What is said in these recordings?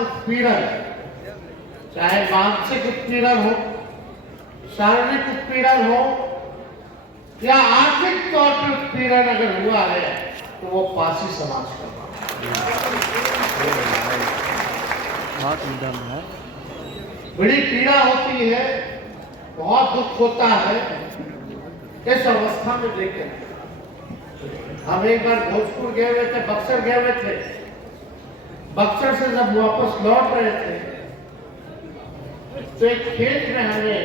उत्पीड़न, चाहे मानसिक उत्पीड़न हो, शारीरिक उत्पीड़न हो या आर्थिक तौर पर उत्पीड़न अगर हुआ है तो वो पासी समाज का बड़ी पीड़ा होती है, बहुत दुख होता है। इस अवस्था में देखें, हम एक बार भोजपुर गए हुए थे, बक्सर गए हुए थे। बक्सर से जब वापस लौट रहे थे तो एक खेत में हमें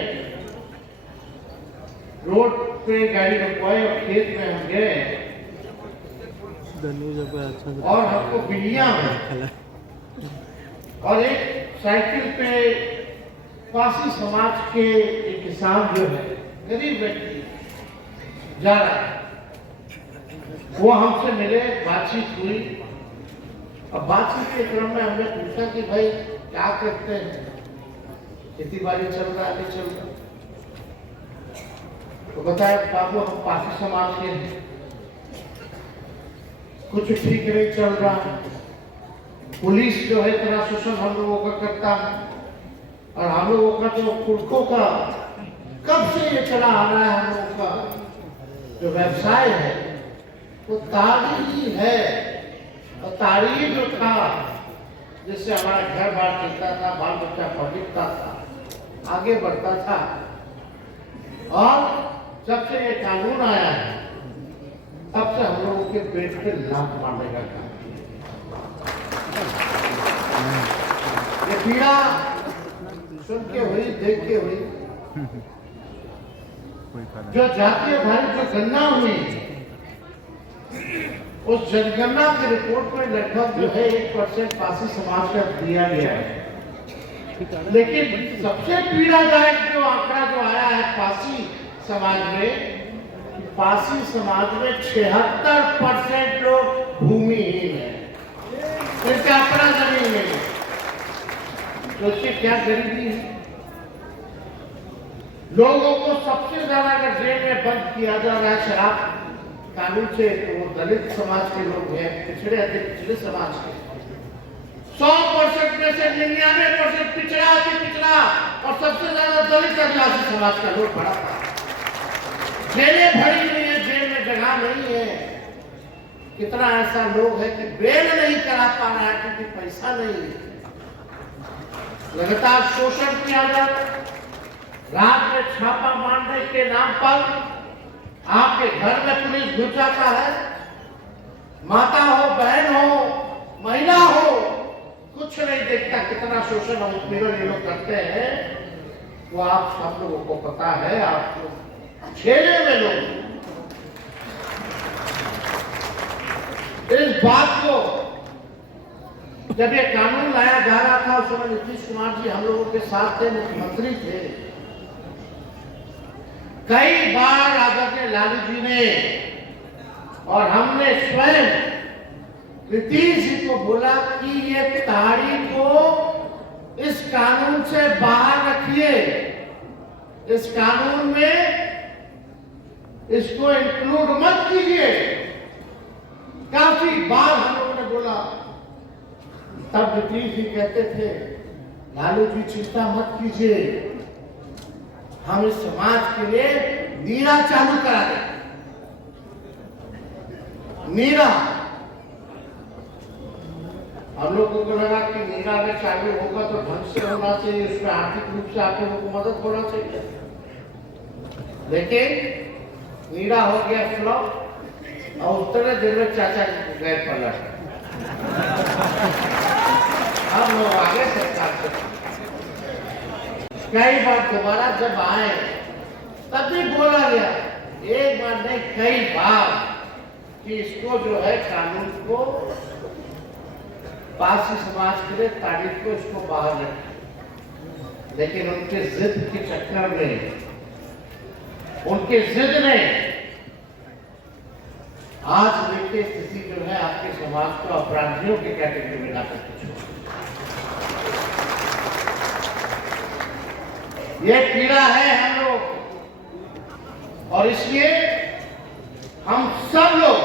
रोड पे गाड़ी रुकवाई और खेत में हम गए और हमको बिल्लियां और एक साइकिल पे पासी समाज के एक किसान जो है, गरीब व्यक्ति जा रहा है, वो हमसे मिले, बातचीत हुई। अब बातचीत के क्रम में हमने पूछा कि भाई क्या करते हैं, खेती बाड़ी चल रहा है, नहीं चल रहा? तो बताया बाबू हम पासी समाज के हैं, कुछ ठीक नहीं चल रहा है, पुलिस जो है इतना शोषण हम लोगों का करता है और हम लोगों का जो पुरखों का कब से ये चला आ रहा है, हम लोगों का जो व्यवसाय है वो ताड़ी ही है। और ताड़ी जो था जिससे हमारा घर बार चलता था, बाल बच्चा पढ़ता था, आगे बढ़ता था। और जब से ये कानून आया है तब से हम लोगों के पेट पे लात मारने का काम, ये पीड़ा सुन के हुई, देख के हुई। जो जातीय आधारित जो गणना हुई, उस जनगणना की रिपोर्ट में लगभग जो है 1% पासी समाज का दिया गया है। लेकिन सबसे पीड़ादायक जो आंकड़ा जो आया है पासी समाज में, पासी समाज में 76% लोग भूमिहीन है, इनके अपना जमीन नहीं है। सोचिए क्या गरीबी है। लोगों को सबसे ज्यादा अगर जेल में बंद किया जा रहा है शराब कानून से, तो वो दलित समाज के लोग हैं, पिछड़े अति पिछड़े समाज के। 100% में से 99% पिछड़ा अति पिछड़ा और सबसे ज्यादा दलित आदिवासी समाज का लोग भरा था। जेलें भरी हुई है, जेल में जगह नहीं है। कितना ऐसा लोग है कि बेल नहीं करा पा रहा है क्योंकि पैसा नहीं है। लगातार शोषण किया जाता है, रात में छापा मारने के नाम पर आपके घर में पुलिस घुस जाता है। माता हो, बहन हो, महिला हो, कुछ नहीं देखता। कितना शोषण और उत्पीड़न ये लोग करते हैं वो आप सब लोगों को पता है। आप झेले में लोग इस बात को, जब ये कानून लाया जा रहा था उस समय नीतीश कुमार जी हम लोगों के साथ थे, मुख्यमंत्री थे। कई बार आदरणीय लालू जी ने और हमने स्वयं नीतीश जी को बोला कि ये ताड़ी को इस कानून से बाहर रखिए, इस कानून में इसको इंक्लूड मत कीजिए। काफी बार हम लोगों ने बोला, तब नीतीश जी कहते थे लालू जी चिंता मत कीजिए, हम इस समाज के लिए नीरा चालू करा दें। नीरा, हम लोगों को लगा कि नीरा अगर चालू होगा तो ढंग से होना चाहिए, उसमें आर्थिक रूप से आप लोगों को मदद होना चाहिए। लेकिन नीरा हो गया फ्लॉप और उतने दिन में चाचा गए पलट। हम लोग आगे सरकार से कई बार दोबारा जब आए तब भी बोला गया, एक बार नहीं कई बार, कि इसको जो है कानून को पासी समाज के लिए तारीख को इसको बाहर रखें। लेकिन उनके जिद के चक्कर में, उनके जिद ने आज देखिए स्थिति जो है आपके समाज को अपराधियों की कैटेगरी में लाकर ये पीड़ा है हम लोग। और इसलिए हम सब लोग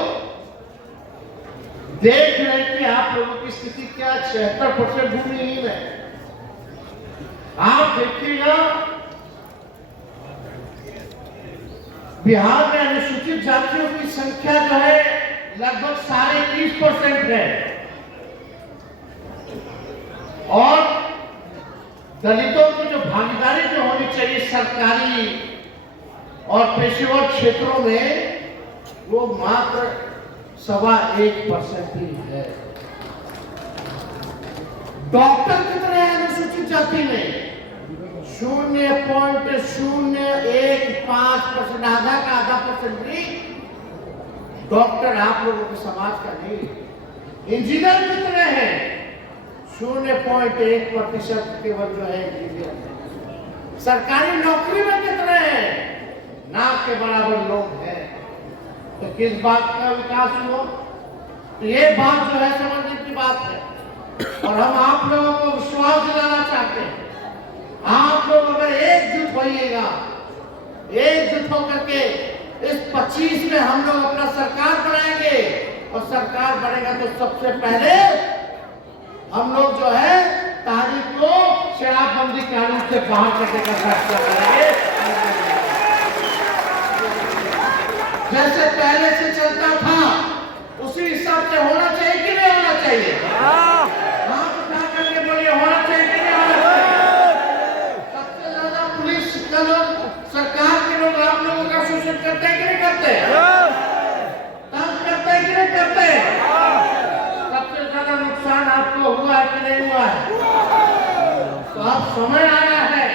देख रहे हैं कि आप लोगों की स्थिति क्या 76% भूमिहीन है। आप देखिएगा बिहार में अनुसूचित जातियों की संख्या जो है लगभग 30.5% है और दलितों की जो भागीदारी जो होनी चाहिए सरकारी और पेशेवर क्षेत्रों में वो मात्र 1.25% ही है। डॉक्टर कितने हैं अनुसूचित जाति में? 0.015%, आधा परसेंट भी डॉक्टर आप लोगों के समाज का नहीं। इंजीनियर कितने हैं? 0.1% केवल जो है इंजीनियर। सरकारी नौकरी में कितने हैं? ना के बराबर लोग हैं। तो किस बात का विकास हुआ? तो ये बात जो है समझने की बात है और हम आप लोगों को विश्वास दिलाना चाहते हैं। आप लोग अगर एकजुट होइएगा, एकजुट होकर के इस 25 में हम लोग अपना सरकार बनाएंगे और सरकार बनेगा तो सबसे पहले हम लोग जो है तारीख को शराबबंदी कानून से बाहर करने का फैसला करेंगे। जैसे पहले से चलता था उसी हिसाब से होना चाहिए कि नहीं होना चाहिए? हाथ उठा करके बोलिए, होना चाहिए कि नहीं होना चाहिए? सबसे ज्यादा पुलिस का लोग, सरकार के लोग आप लोगों का शोषण करते हैं कि नहीं करते? तंग करते हैं कि नहीं करते? सबसे ज्यादा नुकसान आपको हुआ है कि नहीं हुआ है? तो अब समय आया है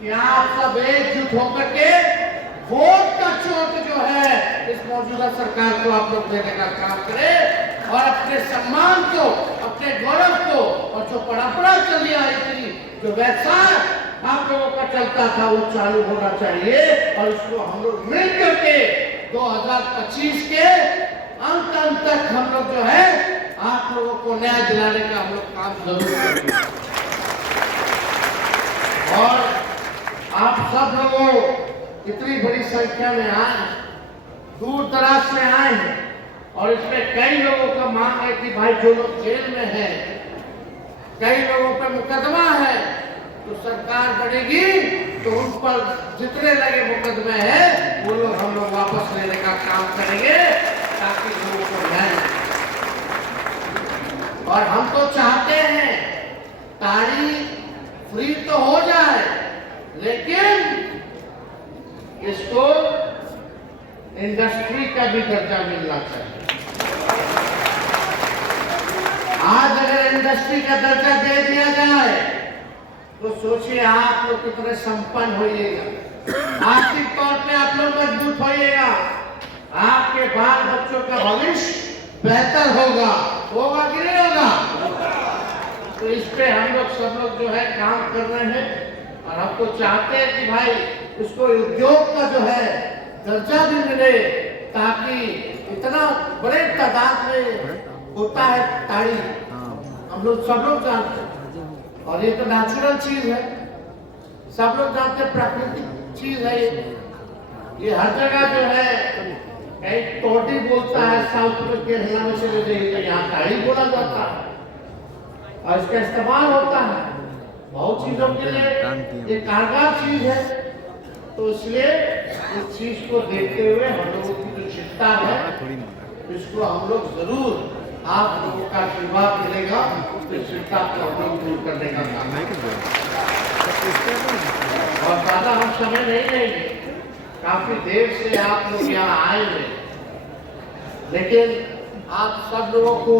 कि आप सब एकजुट होकर के वोट का चोट जो है इस मौजूदा सरकार को आप लोग देने का काम करें और अपने सम्मान को, अपने गौरव को और जो परंपरा चली आई थी, जो व्यवसाय आप लोगों का चलता था वो चालू होना चाहिए और इसको हम लोग मिल करके 2025 के अंत तक हम लोग जो है आप लोगों को न्याय दिलाने का हम लोग काम जरूर करेंगे। और आप सब लोगों इतनी बड़ी संख्या में आए, दूर दराज से आए हैं और इसमें कई लोगों का मांग है कि भाई जो लोग जेल में हैं, कई लोगों पर मुकदमा है, तो सरकार बनेगी तो उन पर जितने लगे मुकदमे हैं वो लोग हम लोग वापस लेने का काम करेंगे ताकि लोगों को न्याय। और हम तो चाहते हैं तारीख फ्री तो हो जाए लेकिन इसको इंडस्ट्री का भी दर्जा मिलना चाहिए। आज अगर इंडस्ट्री का दर्जा दे दिया जाए तो सोचिए आप लोग कितने संपन्न होइएगा, आर्थिक तौर पे आप लोग मजबूत होइएगा, आपके बाल बच्चों का भविष्य बेहतर होगा कि नहीं होगा? तो इस पे हम लोग सब लोग जो है काम कर रहे हैं और हम तो चाहते हैं कि भाई उसको उद्योग का जो है दर्जा भी मिले ताकि इतना बड़े तादाद में होता है ताड़ी, हम लोग सब लोग जानते हैं और ये तो नेचुरल चीज है, सब लोग जानते हैं, प्राकृतिक चीज है ये हर जगह जो है कहीं टोटी बोलता है साउथ में केरला में चले जाइए तो यहाँ ताड़ी बोला जाता है और इसका इस्तेमाल होता है बहुत चीजों के लिए, ये कारगर चीज है। तो इसलिए इस चीज को देखते हुए हम लोगों की जो चिंता है इसको हम लोग जरूर आप लोगों का आशीर्वाद मिलेगा तो इस चिंता को हम लोग दूर करने का काम और ज्यादा हम समय नहीं लेंगे, काफी देर से आप लोग यहाँ आए हैं लेकिन आप सब लोगों को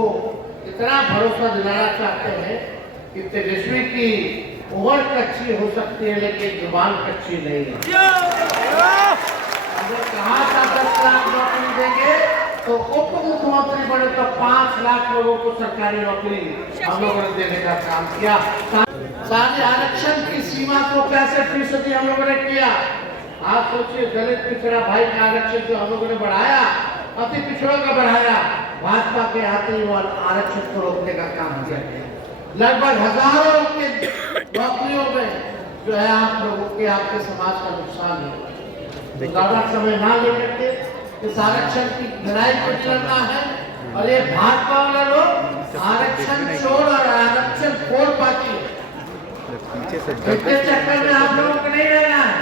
इतना भरोसा दिलाना चाहते हैं कि तेजस्वी की उम्र कच्ची हो सकती है लेकिन जुबान कच्ची नहीं है। अगर कहा था 10 लाख नौकरी देंगे तो उप मुख्यमंत्री बने तो 5 लाख लोगों को सरकारी नौकरी हम लोगों ने देने का काम किया। सारे आरक्षण की सीमा को 65% हम लोगों ने किया। आप सोचिए दलित पिछड़ा भाई का आरक्षण जो हम लोगों ने बढ़ाया, अति पिछड़ों का बढ़ाया, भाजपा के आते ही आरक्षण को रोकने का काम किया। लगभग हजारों के नौकरियों में जो है आप लोगों के आपके समाज का नुकसान है। तो ज्यादा समय ना लेकर के इस आरक्षण की लड़ाई को लड़ना है और ये भाजपा वाले लोग आरक्षण चोर और आरक्षण खोर पार्टी है। पीछे से इसके चक्कर में आप लोगों को नहीं रहना है।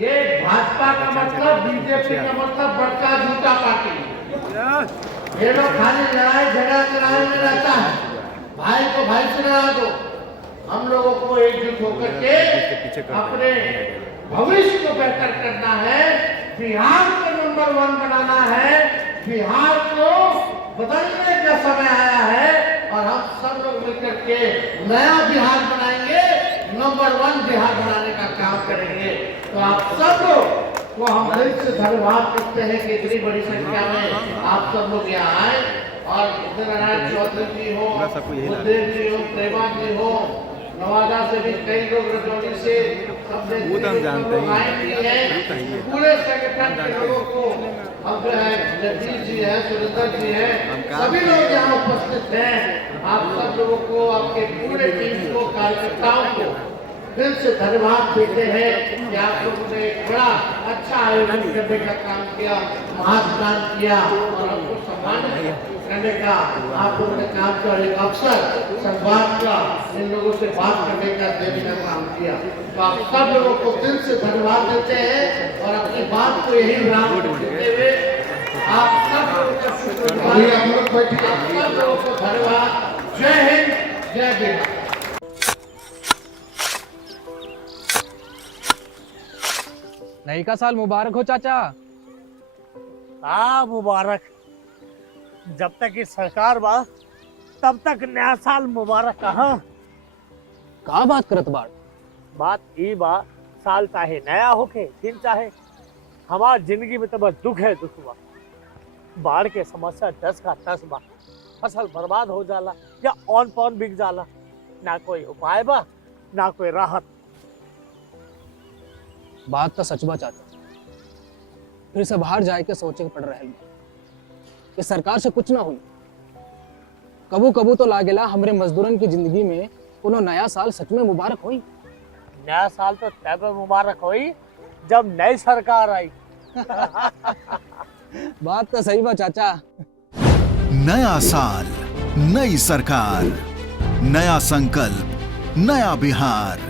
ये भाजपा का मतलब, बीजेपी का मतलब बड़का झूठा पार्टी है। ये लोग खाली लड़ाई झगड़ा कराने में रहता है। भाई को भाई से लड़ा दो। हम लोगों को एकजुट होकर के अपने भविष्य को बेहतर करना है। बिहार को नंबर 1 बनाना है। बिहार को बदलने का समय आया है और हम सब लोग मिलकर के नया बिहार बनाएंगे, नंबर 1 बिहार बनाने का काम करेंगे। तो आप सब लोग को हम दिल से धन्यवाद करते हैं कि इतनी बड़ी संख्या में आप सब लोग यहाँ आए। और नारायण चौधरी जी हो, बुद्धदेव जी हो, प्रेमा जी हो, नवादा से भी कई लोग, रजौली से, वो तो हम जानते हैं। पूरे संगठन के लोगों को हम जो है, जगदीश जी है, सुरेंद्र जी है, सभी लोग यहाँ उपस्थित हैं। आप सब लोगों को, आपके पूरे टीम को, कार्यकर्ताओं को दिल से धन्यवाद देते हैं कि आप लोगों ने एक बड़ा अच्छा आयोजन करने का काम किया, महान काम किया और हमको सम्मानित करने का आप लोगों ने काम किया। एक अवसर संवाद का, इन लोगों से बात करने का, देने का काम किया। तो आप सब लोगों को दिल से धन्यवाद देते हैं और अपनी बात को यही विराम देते हुए आप सब लोगों का शुक्रगुजार, आप सब लोगों को धन्यवाद। जय हिंद, जय बिहार। नई का साल मुबारक हो चाचा। हाँ मुबारक। जब तक ये सरकार बा तब तक नया साल मुबारक कहाँ। का बात करत बाड़? बात ई बा, साल चाहे नया होके दिन चाहे, हमार जिंदगी में तो बस दुख है, दुख बा। बाढ़ के समस्या 10 का 10 बा। फसल बर्बाद हो जाला या ऑन पॉन बिक जाला। ना कोई उपाय बा, ना कोई राहत। बात तो सच बा चाचा। फिर से बाहर जाए के सोचे के पड़ रहे कि सरकार से कुछ ना हुई। कबू कबू तो लागेला हमरे मजदूरन की जिंदगी में कोनो नया साल सच में मुबारक हुई। नया साल तो तब मुबारक हुई जब नई सरकार आई। बात तो सही बा चाचा। नया साल, नई सरकार, नया संकल्प, नया बिहार।